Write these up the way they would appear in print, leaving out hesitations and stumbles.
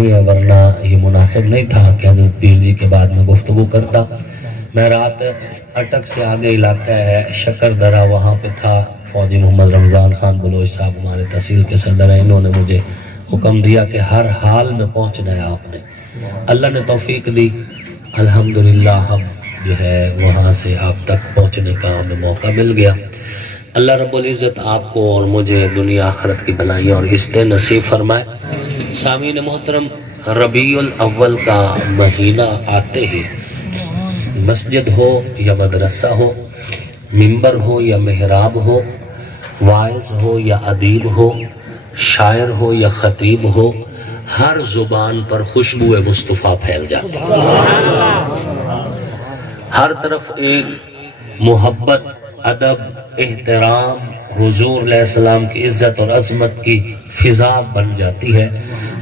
کرنی ہے، ورنہ یہ مناسب نہیں تھا کہ حضرت پیر جی کے بعد میں گفتگو کرتا۔ میں رات اٹک سے آگے علاقہ ہے شکر درہ، وہاں پہ تھا، فوجی محمد رمضان خان بلوچ صاحب ہمارے تحصیل کے صدر ہیں، انہوں نے مجھے حکم دیا کہ ہر حال میں پہنچنا ہے آپ نے۔ اللہ نے توفیق دی، الحمدللہ ہم جو ہے وہاں سے آپ تک پہنچنے کا ہمیں موقع مل گیا۔ اللہ رب العزت آپ کو اور مجھے دنیا آخرت کی بھلائیاں اور عزتیں نصیب فرمائے۔ سامعین محترم، ربیع الاول کا مہینہ آتے ہی مسجد ہو یا مدرسہ ہو، منبر ہو یا محراب ہو، واعظ ہو یا ادیب ہو، شاعر ہو یا خطیب ہو، ہر زبان پر خوشبو مصطفیٰ پھیل جاتی ہے۔ ہر طرف ایک محبت، ادب، احترام، حضور علیہ السلام کی عزت اور عظمت کی فضا بن جاتی ہے۔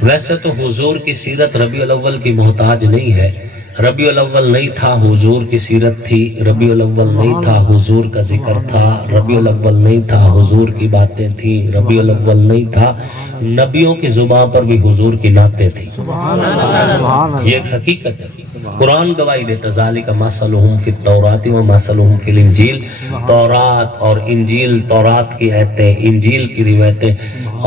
ویسے تو حضور کی سیرت ربیع الاول کی محتاج نہیں ہے، ربیع الاول نہیں تھا حضور کی سیرت تھی، ربیع الاول نہیں تھا حضور کا ذکر تھا، ربیع الاول نہیں تھا حضور کی باتیں تھیں، ربیع الاول نہیں تھا نبیوں کی زبان پر بھی حضور کی نعتیں تھیں۔ یہ ایک حقیقت ہے، قرآن گواہی دیتا ذالک مثلہم فی التوراۃ و مثلہم فی الانجیل۔ تورات اور انجیل، تورات کی آیتیں، انجیل کی روایتیں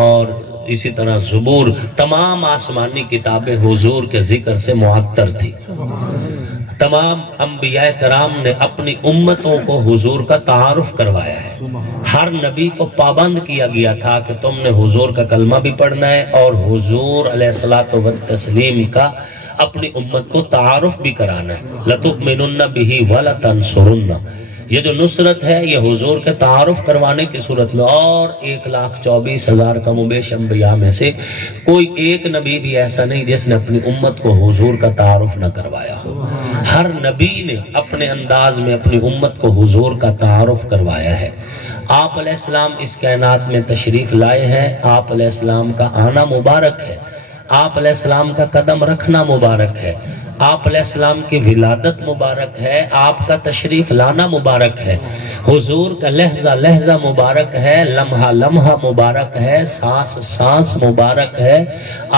اور اسی طرح زبور، تمام آسمانی کتابیں حضور کے ذکر سے معطر تھی۔ تمام انبیاء کرام نے اپنی امتوں کو حضور کا تعارف کروایا ہے۔ ہر نبی کو پابند کیا گیا تھا کہ تم نے حضور کا کلمہ بھی پڑھنا ہے اور حضور علیہ الصلوۃ والتسلیم کا اپنی امت کو تعارف بھی کرانا ہے۔ لَتُؤْمِنُنَّ بِهِ وَلَتَنْصُرُنَّ، یہ جو نصرت ہے یہ حضور کے تعارف کروانے کی صورت میں، اور 1,24,000 کم و بیش انبیاء میں سے کوئی ایک نبی بھی ایسا نہیں جس نے اپنی امت کو حضور کا تعارف نہ کروایا ہو۔ ہر نبی نے اپنے انداز میں اپنی امت کو حضور کا تعارف کروایا ہے۔ آپ علیہ السلام اس کائنات میں تشریف لائے ہیں، آپ علیہ السلام کا آنا مبارک ہے، آپ علیہ السلام کا قدم رکھنا مبارک ہے، آپ علیہ السلام کی ولادت مبارک ہے، آپ کا تشریف لانا مبارک ہے، حضور کا لہجہ لہجہ مبارک ہے، لمحہ لمحہ مبارک ہے، سانس سانس مبارک ہے،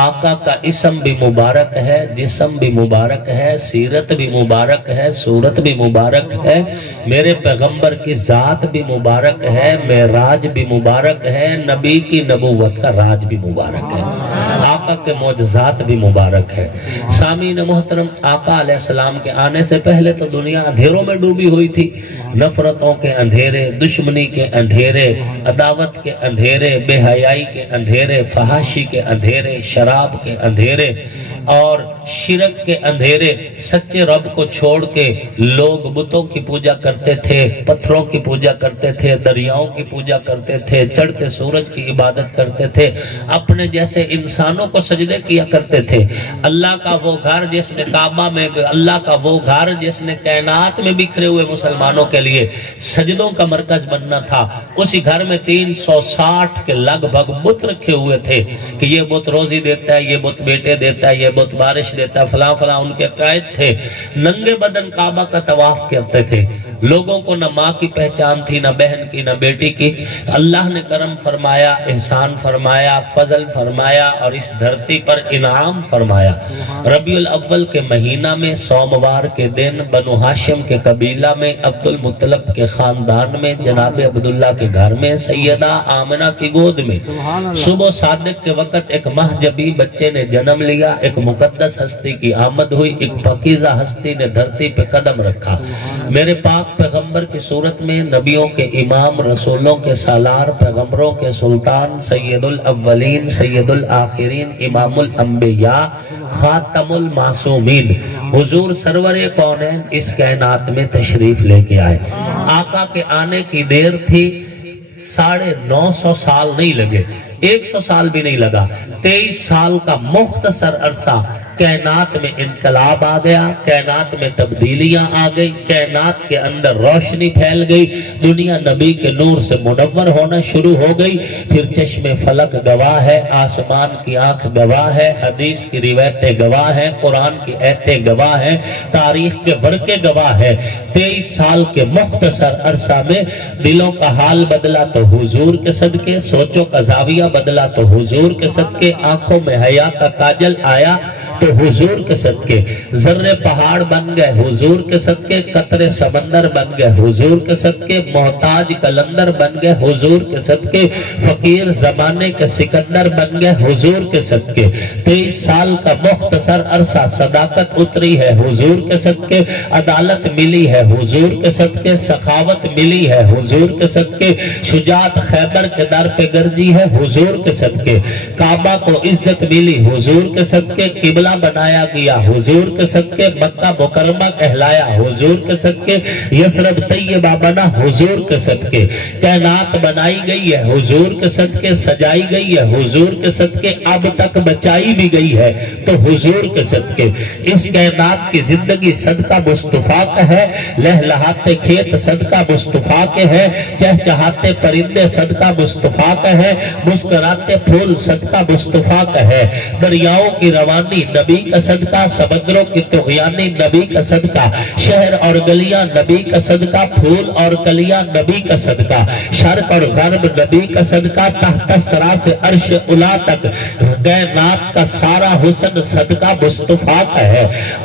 آقا کا اسم بھی مبارک ہے، جسم بھی مبارک ہے، سیرت بھی مبارک ہے، صورت بھی مبارک ہے، میرے پیغمبر کی ذات بھی مبارک ہے، معراج بھی مبارک ہے، نبی کی نبوت کا راج بھی مبارک ہے، آقا کے معجزات بھی مبارک ہے۔ سامعین محترم، آقا علیہ السلام کے آنے سے پہلے تو دنیا اندھیروں میں ڈوبی ہوئی تھی، نفرتوں کے اندھیرے، دشمنی کے اندھیرے، عداوت کے اندھیرے، بے حیائی کے اندھیرے، فحاشی کے اندھیرے، شراب کے اندھیرے اور شرک کے اندھیرے۔ سچے رب کو چھوڑ کے لوگ بتوں کی پوجا کرتے تھے، پتھروں کی پوجا کرتے تھے، دریاؤں کی پوجا کرتے تھے، چڑھتے سورج کی عبادت کرتے تھے، اپنے جیسے انسانوں کو سجدے کیا کرتے تھے۔ اللہ کا وہ گھر جس نے کعبہ میں، اللہ کا وہ گھر جس نے کائنات میں بکھرے ہوئے مسلمانوں کے لیے سجدوں کا مرکز بننا تھا، اسی گھر میں 360 کے لگ بھگ بت رکھے ہوئے تھے کہ یہ بت روزی دیتا ہے، یہ بت بیٹے دیتا ہے، یہ بت بارش دیتا ہے، فلاں فلاں ان کے قائد تھے۔ ننگے بدن کعبہ کا طواف کرتے تھے، لوگوں کو نہ ماں کی پہچان تھی، نہ بہن کی، نہ بیٹی کی۔ اللہ نے کرم فرمایا، احسان فرمایا، فضل فرمایا اور اس دھرتی پر انعام فرمایا۔ ربیع الاول کے مہینہ میں سوموار کے دن بنو ہاشم کے قبیلہ میں عبد المطلب کے خاندان میں جناب عبداللہ کے گھر میں سیدہ آمنہ کی گود میں صبح صادق کے وقت ایک مہجبی بچے نے جنم لیا، ایک مقدس ہستی کی آمد ہوئی، ایک پاکیزہ ہستی نے دھرتی پہ قدم رکھا۔ میرے پاک پیغمبر کی صورت میں نبیوں کے امام، رسولوں کے سالار، پیغمبروں کے سلطان، سید الاولین سید الآخرین، امام الانبیاء، خاتم المعصومین، حضور سرور کونین اس کائنات میں تشریف لے کے آئے۔ آقا کے آنے کی دیر تھی، 950 سال نہیں لگے، 100 سال بھی نہیں لگا، 23 سال کا مختصر عرصہ کائنات میں انقلاب آ گیا، کائنات میں تبدیلیاں آ گئی، کائنات کے اندر روشنی پھیل گئی، دنیا نبی کے نور سے منور ہونا شروع ہو گئی۔ پھر چشم فلک گواہ ہے، آسمان کی آنکھ گواہ ہے، حدیث کی روایتیں گواہ ہیں، قرآن کی ایتیں گواہ ہیں، تاریخ کے ورقے گواہ ہیں۔ 23 سال کے مختصر عرصہ میں دلوں کا حال بدلا تو حضور کے صدقے، سوچوں کا زاویہ بدلا تو حضور کے صدقے، آنکھوں میں حیا کا کاجل آیا تو حضور کے صدقے، ذرے پہاڑ بن گئے حضور کے صدقے، قطرے سمندر بن گئے حضور کے صدقے، محتاج قلندر بن گئے حضور کے صدقے، فقیر زمانے کے سکندر بن گئے حضور کے صدقے۔ 23 سال کا مختصر عرصہ صداقت اتری ہے حضور کے صدقے، عدالت ملی ہے حضور کے صدقے، سخاوت ملی ہے حضور کے صدقے، شجاعت خیبر کے در پہ گرجی ہے حضور کے صدقے، کعبہ کو عزت ملی حضور کے صدقے، قبلہ بنایا گیا حضور کے صدقے، مکہ مکرمہ کہلایا حضور کے صدقے، یثرب طیبہ بنا حضور کے صدقے، کائنات بنائی گئی ہے حضور کے صدقے، سجائی گئی ہے حضور کے صدقے، اب تک بچائی بھی گئی ہے تو حضور کے صدقے۔ اس کائنات کی زندگی صدقہ مصطفیٰ کا ہے، لہلہاتے کھیت صدقہ مصطفیٰ کے ہے، چہچہاتے پرندے صدقہ مصطفیٰ کا ہے، مسکراتے پھول صدقہ مصطفیٰ کا ہے، دریاؤں کی روانی نبی کا صدقہ، سمندروں کی طغیانی نبی کا صدقہ، شہر اور گلیاں نبی کا صدقہ، پھول اور کلیاں نبی کا صدقہ، شرق اور غرب نبی کا صدقہ، تحت سرا سے عرش الا تک کائنات کا سارا حسن صدقہ مصطفیٰ کا ہے۔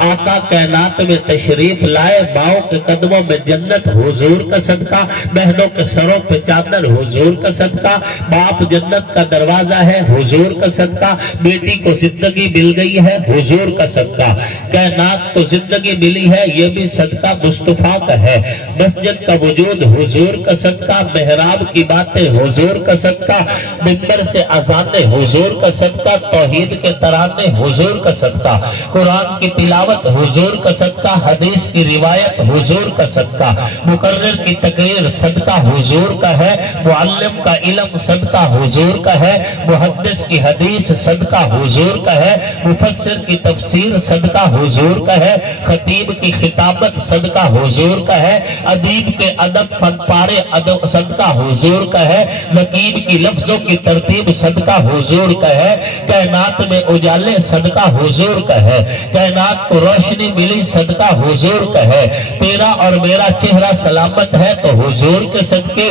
آقا کائنات میں تشریف لائے، ماؤں کے قدموں میں جنت حضور کا صدقہ، بہنوں کے سروں پہ چادر حضور کا صدقہ، باپ جنت کا دروازہ ہے حضور کا صدقہ، بیٹی کو زندگی مل گئی ہے حضور کا صدقہ، کائنات کو زندگی ملی ہے یہ بھی صدقہ مصطفیٰ کا ہے، مسجد کا وجود حضور کا صدقہ، محراب کی باتیں حضور کا صدقہ، منبر سے اذانیں حضور کا صدقہ، توحید کے ترانے حضور کا صدقہ، قرآن کی تلاوت حضور کا صدقہ، حدیث کی روایت حضور کا صدقہ، مقرر کی تقریر صدقہ حضور کا ہے، معلم کا علم صدقہ حضور کا ہے، محدث کی حدیث صدقہ حضور کا ہے، مفسر کی تفسیر صدقہ حضور کا ہے، خطیب کی خطابت صدقہ حضور کا ہے، ادیب کے ادب فن پارے ادب صدقہ حضور کا ہے، نقیب کی لفظوں کی ترتیب صدقہ حضور کا ہے، کائنات میں اجالے صدقہ حضور کا ہے، کائنات کو روشنی ملی صدقہ حضور کا ہے، تیرا اور میرا چہرہ سلامت ہے تو حضور کے صدقے،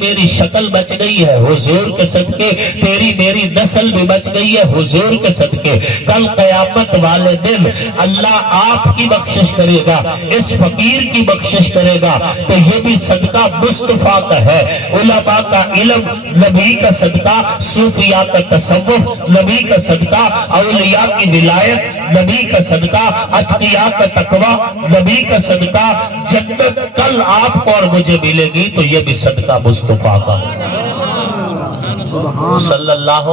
میری شکل بچ گئی ہے حضور کے صدقے، تیری میری نسل بھی بچ گئی ہے حضور کے صدقے، کل قیامت والے دن اللہ آپ کی بخشش کرے گا، اس فقیر کی بخشش کرے گا تو یہ بھی صدقہ مصطفیٰ کا ہے، علماء کا علم نبی کا صدقہ، صوفیاء کا تصوف نبی کا صدقہ، اولیاء کی ولایت نبی کا صدقہ، اتقیاء کا تقوی نبی کا صدقہ، جنت کل آپ کو اور مجھے ملے گی تو یہ بھی صدقہ مصطفیٰ کا صلی اللہ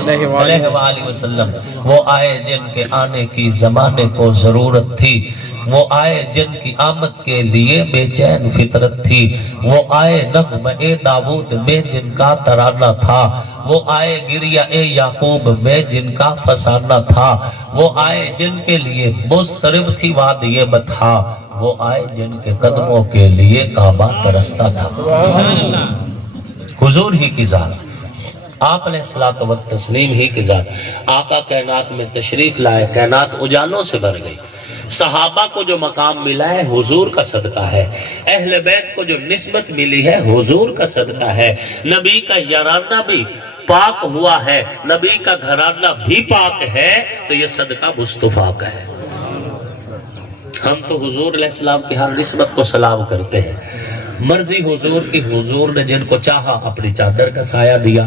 علیہ وآلہ وسلم۔ وہ آئے جن کے آنے کی زمانے کو ضرورت تھی، وہ آئے جن کی آمد کے لیے بے چین فطرت تھی، وہ آئے نغمہ داود میں جن کا ترانہ تھا، وہ آئے گریہ یعقوب میں جن کا فسانہ تھا، وہ آئے جن کے لیے مضطرب تھی وادی بطحا، وہ آئے جن کے قدموں کے لیے کعبہ ترستا تھا۔ حضور ہی کی ذات، آپ علیہ الصلوۃ والتسلیم ہی کی ذات، آقا کائنات میں تشریف لائے، کائنات اجالوں سے بھر گئی، صحابہ کو جو مقام ملا ہے حضور کا صدقہ ہے، اہل بیت کو جو نسبت ملی ہے حضور کا صدقہ ہے، نبی کا یارانہ بھی پاک ہوا ہے، نبی کا گھرانہ بھی پاک ہے تو یہ صدقہ مصطفیٰ کا ہے۔ ہم تو حضور علیہ السلام کی ہر نسبت کو سلام کرتے ہیں، مرضی حضور کی، حضور نے جن کو چاہا اپنی چادر کا سایہ دیا،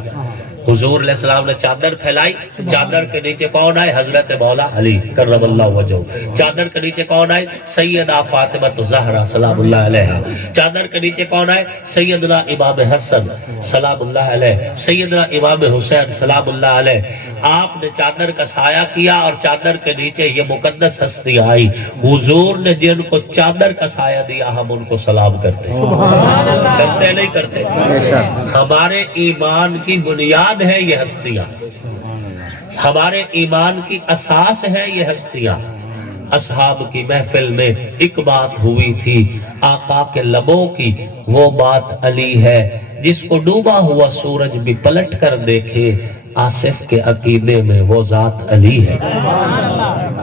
حضور علیہ السلام نے چادر پھیلائی، چادر کے نیچے کون آئے؟ حضرت مولا علی کرم اللہ وجہہ، چادر کے نیچے کون آئے؟ سیدہ فاطمہ زہرا سلام اللہ علیہ، چادر کے نیچے کون آئے؟ سیدنا امام حسن سلام اللہ علیہ، سیدنا امام حسین سلام اللہ علیہ۔ آپ نے چادر کا سایہ کیا اور چادر کے نیچے یہ مقدس ہستی آئی، حضور نے جن کو چادر کا سایہ دیا ہم ان کو سلام کرتے ہیں، کرتے نہیں کرتے؟ ہمارے ایمان کی بنیاد ہے یہ ہستیاں، ہمارے ایمان کی اساس ہے یہ ہستیاں۔ اصحاب کی محفل میں ایک بات ہوئی تھی، آقا کے لبوں کی وہ بات علی ہے، جس کو ڈوبا ہوا سورج بھی پلٹ کر دیکھے، آصف کے عقیدے میں وہ ذات علی ہے۔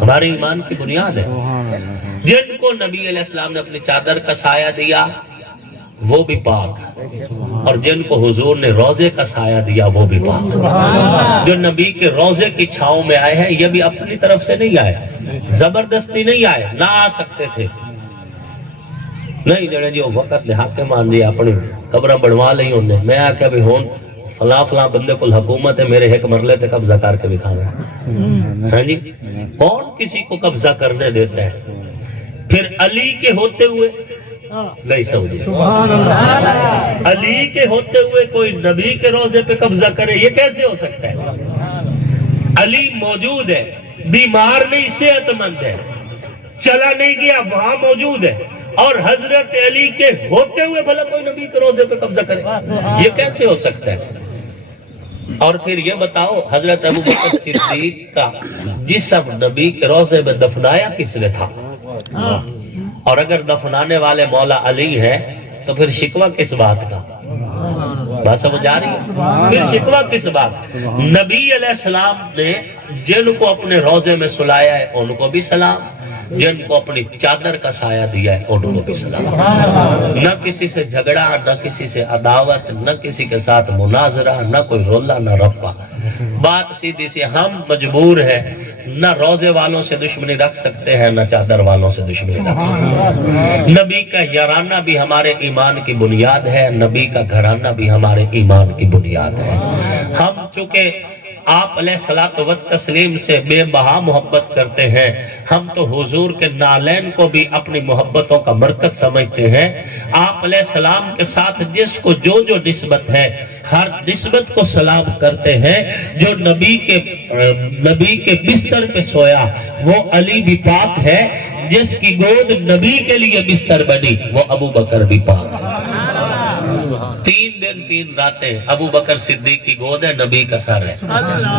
ہمارے ایمان کی بنیاد ہے۔ جن کو نبی علیہ السلام نے اپنی چادر کا سایہ دیا وہ بھی پاک، اور جن کو حضور نے روزے کا سایہ دیا وہ بھی پاک۔ جو نبی کے روزے کی چھاؤں میں آئے ہیں یہ بھی اپنی طرف سے نہیں آئے، زبردستی نہیں آئے، نہ آ سکتے تھے، نہیں جڑے جی وہ وقت نے حق مان لیا، اپنی قبرہ بڑھوا لئی انہیں۔ میں آکھا بھی ہون فلاں فلاں بندے کو حکومت ہے، میرے ایک مرلے تے قبضہ کر کے بھی کھانا ہے۔ ہاں جی، کون کسی کو قبضہ کرنے دیتا ہے؟ پھر علی کے ہوتے ہوئے نہیں سمجھے، علی کے ہوتے ہوئے کوئی نبی کے روزے پہ قبضہ کرے، یہ کیسے ہو سکتا ہے؟ علی موجود ہے، بیمار نہیں، صحت مند ہے، چلا نہیں گیا، وہاں موجود ہے، اور حضرت علی کے ہوتے ہوئے بھلا کوئی نبی کے روزے پہ قبضہ کرے، یہ کیسے ہو سکتا ہے؟ اور پھر یہ بتاؤ، حضرت ابو بکر صدیق کا جسم نبی کے روزے میں دفنایا کس نے تھا؟ اور اگر دفنانے والے مولا علی ہیں تو پھر شکوہ کس بات کا؟ بات سمجھ آ رہی ہے؟ پھر شکوہ کس بات؟ نبی علیہ السلام نے جن کو اپنے روزے میں سلایا ہے ان کو بھی سلام، جن کو اپنی چادر کا سایہ دیا ہے ان کو بھی سلام۔ نہ کسی سے جھگڑا، نہ کسی سے عداوت، نہ کسی کے ساتھ مناظرہ، نہ کوئی رولا نہ رپا۔ بات سیدھی سی، ہم مجبور ہیں، نہ روزے والوں سے دشمنی رکھ سکتے ہیں، نہ چادر والوں سے دشمنی رکھ سکتے ہیں۔ نبی کا یارانہ بھی ہمارے ایمان کی بنیاد ہے، نبی کا گھرانہ بھی ہمارے ایمان کی بنیاد ہے۔ ہم چونکہ آپ علیہ الصلوۃ والتسلیم سے بے بہا محبت کرتے ہیں، ہم تو حضور کے نالین کو بھی اپنی محبتوں کا مرکز سمجھتے ہیں۔ آپ علیہ السلام کے ساتھ جس کو جو نسبت ہے، ہر نسبت کو سلام کرتے ہیں۔ جو نبی کے بستر پہ سویا وہ علی بھی پاک ہے، جس کی گود نبی کے لیے بستر بنی وہ ابو بکر بھی پاک ہے۔ 3 دن 3 راتیں ابو بکر صدیق کی گود ہے، نبی کا سر ہے،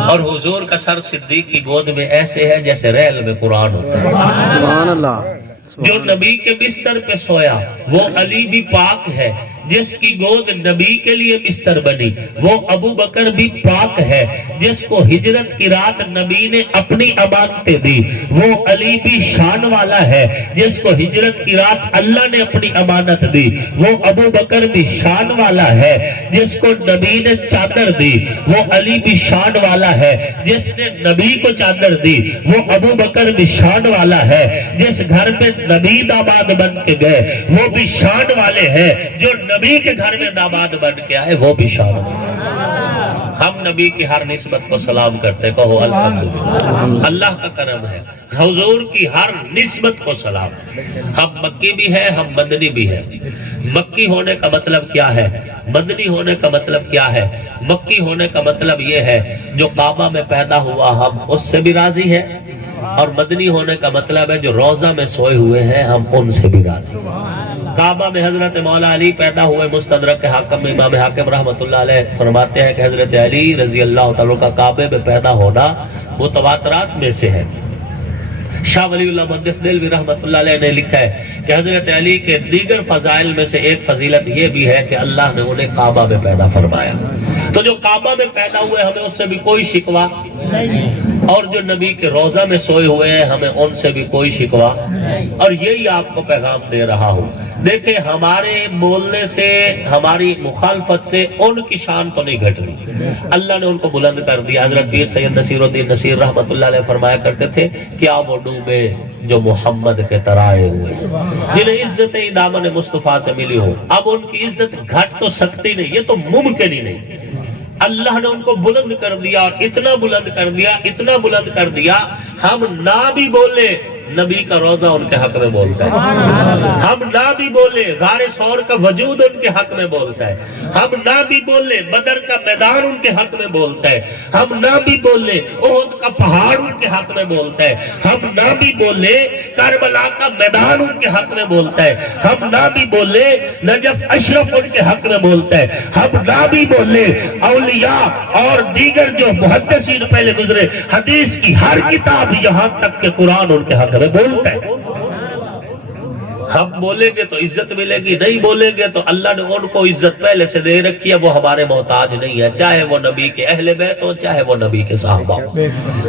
اور حضور کا سر صدیق کی گود میں ایسے ہے جیسے ریل میں قرآن ہوتا ہے۔ سبحان اللہ۔ جو نبی کے بستر پہ سویا وہ علی بھی پاک ہے، جس کی گود نبی کے لیے بستر بنی وہ ابو بکر بھی پاک ہے، جس کو ہجرت کی رات نبی نے اپنی امانتیں دی وہ علی بھی شان والا ہے، جس کو ہجرت کی رات اللہ نے اپنی امانت دی وہ ابو بکر بھی شان والا ہے، جس کو نبی نے چادر دی وہ علی بھی شان والا ہے، جس نے نبی کو چادر دی وہ ابو بکر بھی شان والا ہے، جس گھر میں نبی داماد بن کے گئے وہ بھی شان والے ہیں، جو نبی کے گھر میں داماد بن کے آئے وہ بھی شان والے ہیں۔ ہم نبی کی ہر نسبت کو سلام کرتے، کہو الحمدللہ۔ اللہ کا کرم ہے، حضور کی ہر نسبت کو سلام۔ ہم مکی بھی ہیں، ہم مدنی بھی ہیں۔ مکی ہونے کا مطلب کیا ہے؟ مدنی ہونے کا مطلب کیا ہے؟ مکی ہونے کا مطلب یہ ہے جو کعبہ میں پیدا ہوا ہم اس سے بھی راضی ہیں، اور مدنی ہونے کا مطلب ہے جو روضہ میں سوئے ہوئے ہیں ہم ان سے بھی راضی ہیں۔ کعبہ میں حضرت مولا علی پیدا ہوئے، مستدرک کے حاکم میں امام حاکم رحمت اللہ علیہ فرماتے ہیں کہ حضرت علی رضی اللہ تعالیٰ کا کعبے میں پیدا ہونا متواترات میں سے ہے۔ شاہ ولی اللہ محدث دہلوی رحمت اللہ علیہ نے لکھا ہے کہ حضرت علی کے دیگر فضائل میں سے ایک فضیلت یہ بھی ہے کہ اللہ نے انہیں کعبہ میں پیدا فرمایا۔ تو جو کعبہ میں پیدا ہوئے ہمیں اس سے بھی کوئی شکوہ، اور جو نبی کے روضہ میں سوئے ہوئے ہیں ہمیں ان سے بھی کوئی شکوہ، اور یہی آپ کو پیغام دے رہا ہوں۔ دیکھیں، ہمارے بولنے سے، ہماری مخالفت سے ان کی شان تو نہیں گھٹ رہی، اللہ نے ان کو بلند کر دیا۔ حضرت پیر سید نصیر الدین نصیر رحمت اللہ علیہ فرمایا کرتے تھے کیا وہ ڈوبے جو محمد کے ترائے ہوئے، جنہیں عزت دامن مصطفیٰ سے ملی ہو، اب ان کی عزت گھٹ تو سکتی نہیں، یہ تو ممکن ہی نہیں۔ اللہ نے ان کو بلند کر دیا، اور اتنا بلند کر دیا، اتنا بلند کر دیا، ہم نہ بھی بولے نبی کا روزہ ان کے حق میں بولتا ہے. ہم نہ بھی بولے غار ثور کا وجود ان کے حق میں بولتا ہے. ہم نہ بھی بولے بدر کا میدان ان کے حق میں بولتا ہے. ہم نہ بھی بولے احد کا پہاڑ ان کے حق میں بولتا ہے. ہم نہ بھی بولے کربلا کا میدان ان کے حق میں بولتا ہے. ہم نہ بھی بولے نجف اشرف ان کے حق میں بولتا ہے. ہم نہ بھی بولے اولیاء اور دیگر جو محدثین پہلے گزرے حدیث کی ہر کتاب یہاں تک کہ قرآن ان کے حق میں بولتا ہے. ہم بولیں گے تو عزت ملے گی, نہیں بولیں گے تو اللہ نے ان کو عزت پہلے سے دے رکھی ہے, وہ ہمارے محتاج نہیں ہے, چاہے وہ نبی کے اہل بیت ہو چاہے وہ نبی کے صحابہ ہو.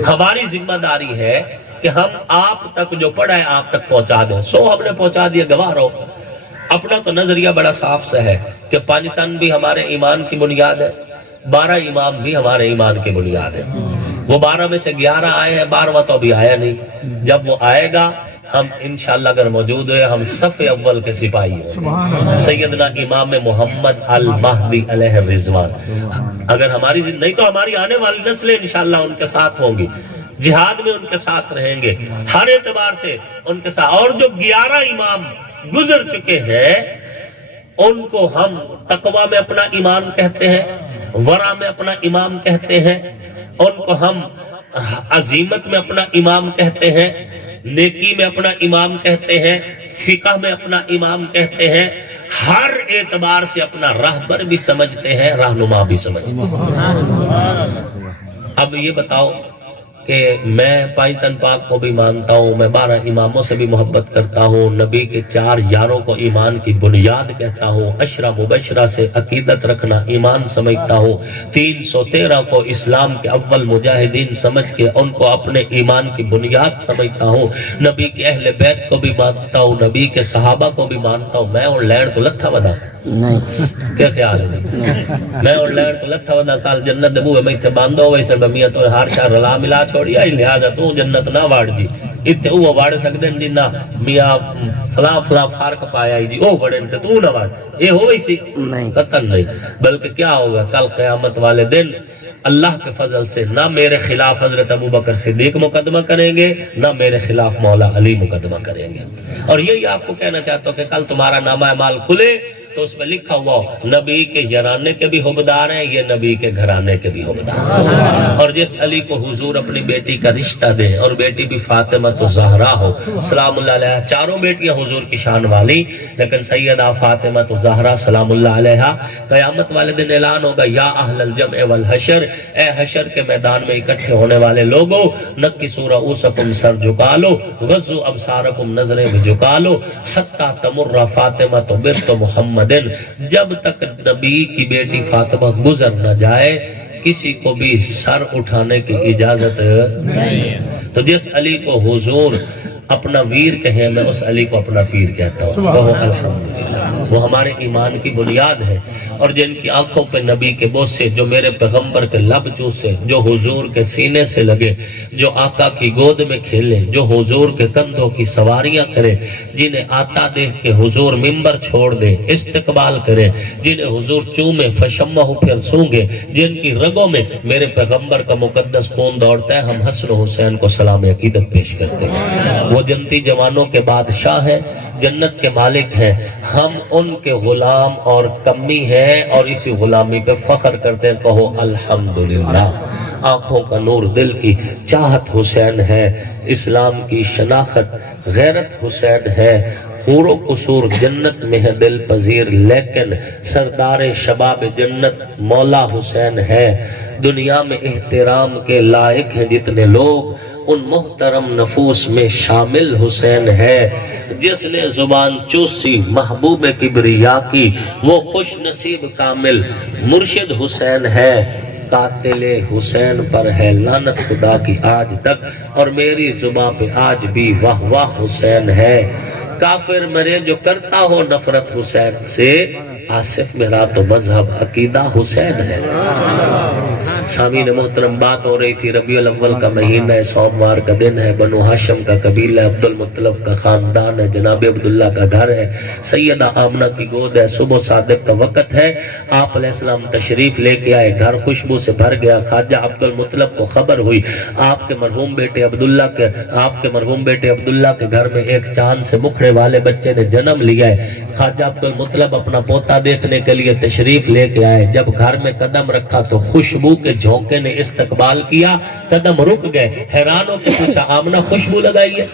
ہماری ذمہ داری ہے کہ ہم آپ تک جو پڑھا ہے آپ تک پہنچا دیں. سو ہم نے پہنچا دیا, گواہ رہو. اپنا تو نظریہ بڑا صاف سا ہے کہ 5 تن بھی ہمارے ایمان کی بنیاد ہے, 12 امام بھی ہمارے ایمان کی بنیاد ہے. وہ 12 میں سے 11 آئے ہیں, 12واں تو ابھی آیا نہیں. جب وہ آئے گا ہم انشاءاللہ اگر موجود ہوئے ہم صف اول کے سپاہی ہیں. سیدنا امام محمد المہدی علیہ الرضوان اگر ہماری نہیں تو ہماری آنے والی نسلیں انشاءاللہ ان کے ساتھ ہوں گی, جہاد میں ان کے ساتھ رہیں گے, ہر اعتبار سے ان کے ساتھ. اور جو 11 امام گزر چکے ہیں ان کو ہم تقوی میں اپنا ایمان کہتے ہیں, ورع میں اپنا امام کہتے ہیں, ان کو ہم عزیمت میں اپنا امام کہتے ہیں, نیکی میں اپنا امام کہتے ہیں, فقہ میں اپنا امام کہتے ہیں, ہر اعتبار سے اپنا راہبر بھی سمجھتے ہیں, رہنما بھی سمجھتے ہیں. اب یہ بتاؤ کہ میں 5 تن پاک کو بھی مانتا ہوں, میں 12 اماموں سے بھی محبت کرتا ہوں, نبی کے 4 یاروں کو ایمان کی بنیاد کہتا ہوں, 10 مبشرہ سے عقیدت رکھنا ایمان سمجھتا ہوں, 313 کو اسلام کے اول مجاہدین سمجھ کے ان کو اپنے ایمان کی بنیاد سمجھتا ہوں, نبی کے اہل بیت کو بھی مانتا ہوں, نبی کے صحابہ کو بھی مانتا ہوں. میں اور لین تو لتھا ودا نہیں, کیا خیال ہے؟ میں اور لین تو لتھا ودا کال جنت دبو میں تے باندھو ویسے بمیاں تو ہر شہر رلا ملا چھوڑیا, لہذا تو جنت نہ واڑ جی اتنے وہ واڑ سکتے ہیں جنہ میاں فلاں فلاں فارق پایا جی وہ وڑے تے تو نہ واڑ. یہ ہو ویسی قطن نہیں, بلکہ کیا ہوگا کل قیامت والے دن اللہ کے فضل سے نہ میرے خلاف حضرت ابوبکر صدیق مقدمہ کریں گے, نہ میرے خلاف مولا علی مقدمہ کریں گے. اور یہی آپ کو کہنا چاہتا ہوں کہ کل تمہارا نامہ اعمال کھلے تو اس میں لکھا ہوا نبی کے یارانے کے بھی حبدار ہیں, یہ نبی کے گھرانے کے بھی حبدار ہیں. اور جس علی کو حضور اپنی بیٹی کا رشتہ دے, اور بیٹی بھی فاطمہ تو زہرا ہو سلام اللہ علیہ, 4 بیٹیاں حضور کی شان والی, لیکن سیدہ فاطمہ تو زہرا سلام اللہ علیہ. قیامت والے دن اعلان ہوگا یا اہل الجمع والحشر, اے حشر کے میدان میں اکٹھے ہونے والے لوگوں, نکسوا رؤوسکم سر جھکا لو, غضوا ابصارکم نظریں بھی جھکا لو, حتی تمر فاطمہ تو بنت محمد, جب تک نبی کی بیٹی فاطمہ گزر نہ جائے کسی کو بھی سر اٹھانے کی اجازت نہیں. تو جس علی کو حضور اپنا ویر کہیں, میں اس علی کو اپنا پیر کہتا ہوں. کہو الحمدللہ, وہ ہمارے ایمان کی بنیاد ہے. اور جن کی آنکھوں پہ نبی کے بوسے, جو میرے پیغمبر کے لب چوسے, جو حضور کے سینے سے لگے, جو آقا کی گود میں کھیلے, جو حضور کے کندھوں کی سواریاں کرے, جنہیں آتا دیکھ کے حضور منبر چھوڑ دے استقبال کرے, جنہیں حضور چومے فشمہ پھر سونگے, جن کی رگوں میں میرے پیغمبر کا مقدس خون دوڑتا ہے, ہم حسن و حسین کو سلام عقیدت پیش کرتے ہیں. وہ جنتی جوانوں کے بادشاہ ہیں, جنت کے مالک ہیں, ہم ان کے غلام اور کمی ہیں, اور اسی غلامی پہ فخر کرتے ہیں. کہو الحمدللہ. آنکھوں کا نور دل کی چاہت حسین ہے, اسلام کی شناخت غیرت حسین ہے, حور و قصور جنت میں ہے دل پذیر, لیکن سردار شباب جنت مولا حسین ہے. دنیا میں احترام کے لائق ہیں جتنے لوگ, ان محترم نفوس میں شامل حسین ہے. جس نے زبان چوسی محبوب کبریا کی, وہ خوش نصیب کامل مرشد حسین ہے. قاتل حسین پر ہے لعنت خدا کی آج تک, اور میری زبان پہ آج بھی واہ واہ حسین ہے. کافر مرے جو کرتا ہو نفرت حسین سے, آصف میرا تو مذہب عقیدہ حسین ہے. سامعین محترم، بات ہو رہی تھی ربیع الاول کا مہینہ ہے، سوموار کا دن ہے، بنو ہاشم کا قبیلہ ہے، عبد المطلب کا خاندان ہے، جناب عبداللہ کا گھر ہے، سیدہ آمنہ کی گود ہے، صبح صادق کا وقت ہے۔ آپ علیہ السلام تشریف لے کے آئے، گھر خوشبو سے بھر گیا۔ خواجہ عبد المطلب کو خبر ہوئی آپ کے مرحوم بیٹے عبداللہ کے گھر میں ایک چاند سے مکھڑے والے بچے نے جنم لیا ہے۔ خواجہ عبد المطلب اپنا پوتا دیکھنے کے لیے تشریف لے کے آئے۔ جب گھر میں قدم رکھا تو خوشبو کے جھونکے نے استقبال کیا، قدم رک گئے، حیران ہو کے پوچھا آمنہ خوشبو لگائی ہے؟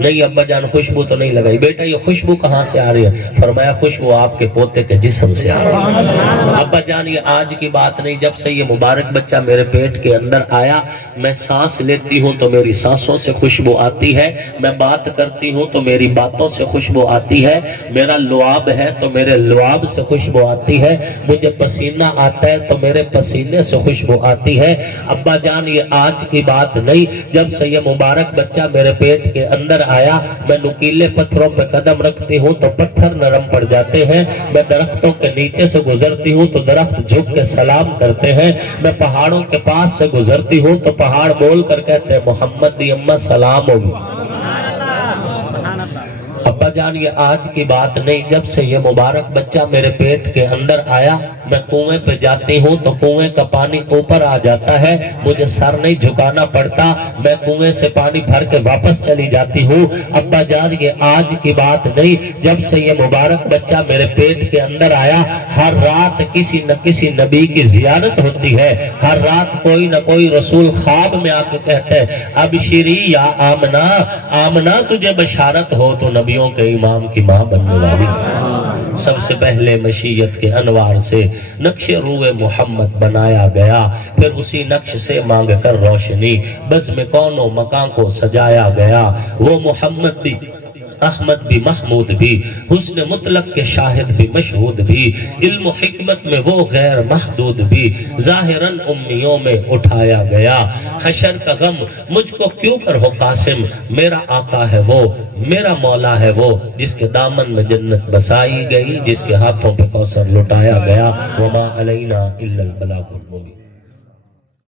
نہیں ابا جان خوشبو تو نہیں لگائی۔ بیٹا یہ خوشبو کہاں سے آ رہی ہے؟ فرمایا خوشبو آپ کے پوتے کے جسم سے آ رہی ہے۔ ابا جان یہ آج کی بات نہیں، جب سے یہ مبارک بچہ میرے پیٹ کے اندر آیا، میں سانس لیتی ہوں تو میری سانسوں سے خوشبو آتی ہے، میں بات کرتی ہوں تو میری باتوں سے خوشبو آتی ہے، میرا لعاب ہے تو میرے لعاب سے خوشبو آتی ہے، مجھے پسینہ آتا ہے تو میرے پسینے سے خوشبو آتی ہے۔ ابا جان یہ آج کی بات نہیں، جب سے یہ مبارک بچہ میرے پیٹ کے اندر آیا، میں نکیلے پتھروں پہ قدم رکھتی ہوں تو پتھر نرم پڑ جاتے ہیں، میں درختوں کے نیچے سے گزرتی ہوں تو درخت جھک کے سلام کرتے ہیں، میں پہاڑوں کے پاس سے گزرتی ہوں تو پہاڑ بول کر کہتے ہیں محمد دی اماں سلام ہوگی۔ ابا جان یہ آج کی بات نہیں، جب سے یہ مبارک بچہ میرے پیٹ کے اندر آیا، میں کنویں پہ جاتی ہوں تو کنویں کا پانی اوپر آ جاتا ہے، مجھے سر نہیں جھکانا پڑتا، میں کنویں سے پانی بھر کے واپس چلی جاتی ہوں۔ ابا جان یہ آج کی بات نہیں، جب سے یہ مبارک بچہ میرے پیٹ کے اندر آیا، ہر رات کسی نہ کسی نبی کی زیارت ہوتی ہے، ہر رات کوئی نہ کوئی رسول خواب میں آ کے کہتے ہیں ابشری یا آمنہ، آمنہ تجھے بشارت ہو تو نبیوں کے امام کی ماں بننے والی۔ سب سے پہلے مشیت کے انوار سے نقش روح محمد بنایا گیا، پھر اسی نقش سے مانگ کر روشنی بزم کون و مکان کو سجایا گیا۔ وہ محمد بھی، احمد بھی، محمود بھی، حسن مطلق کے شاہد بھی، مشہود بھی، علم و حکمت میں وہ غیر محدود بھی، ظاہراً امیوں میں اٹھایا گیا۔ حشر کا غم مجھ کو کیوں کر ہو قاسم، میرا آقا ہے وہ، میرا مولا ہے وہ، جس کے دامن میں جنت بسائی گئی، جس کے ہاتھوں پہ کوثر لٹایا گیا۔ وما علینا الا البلاغ المبین۔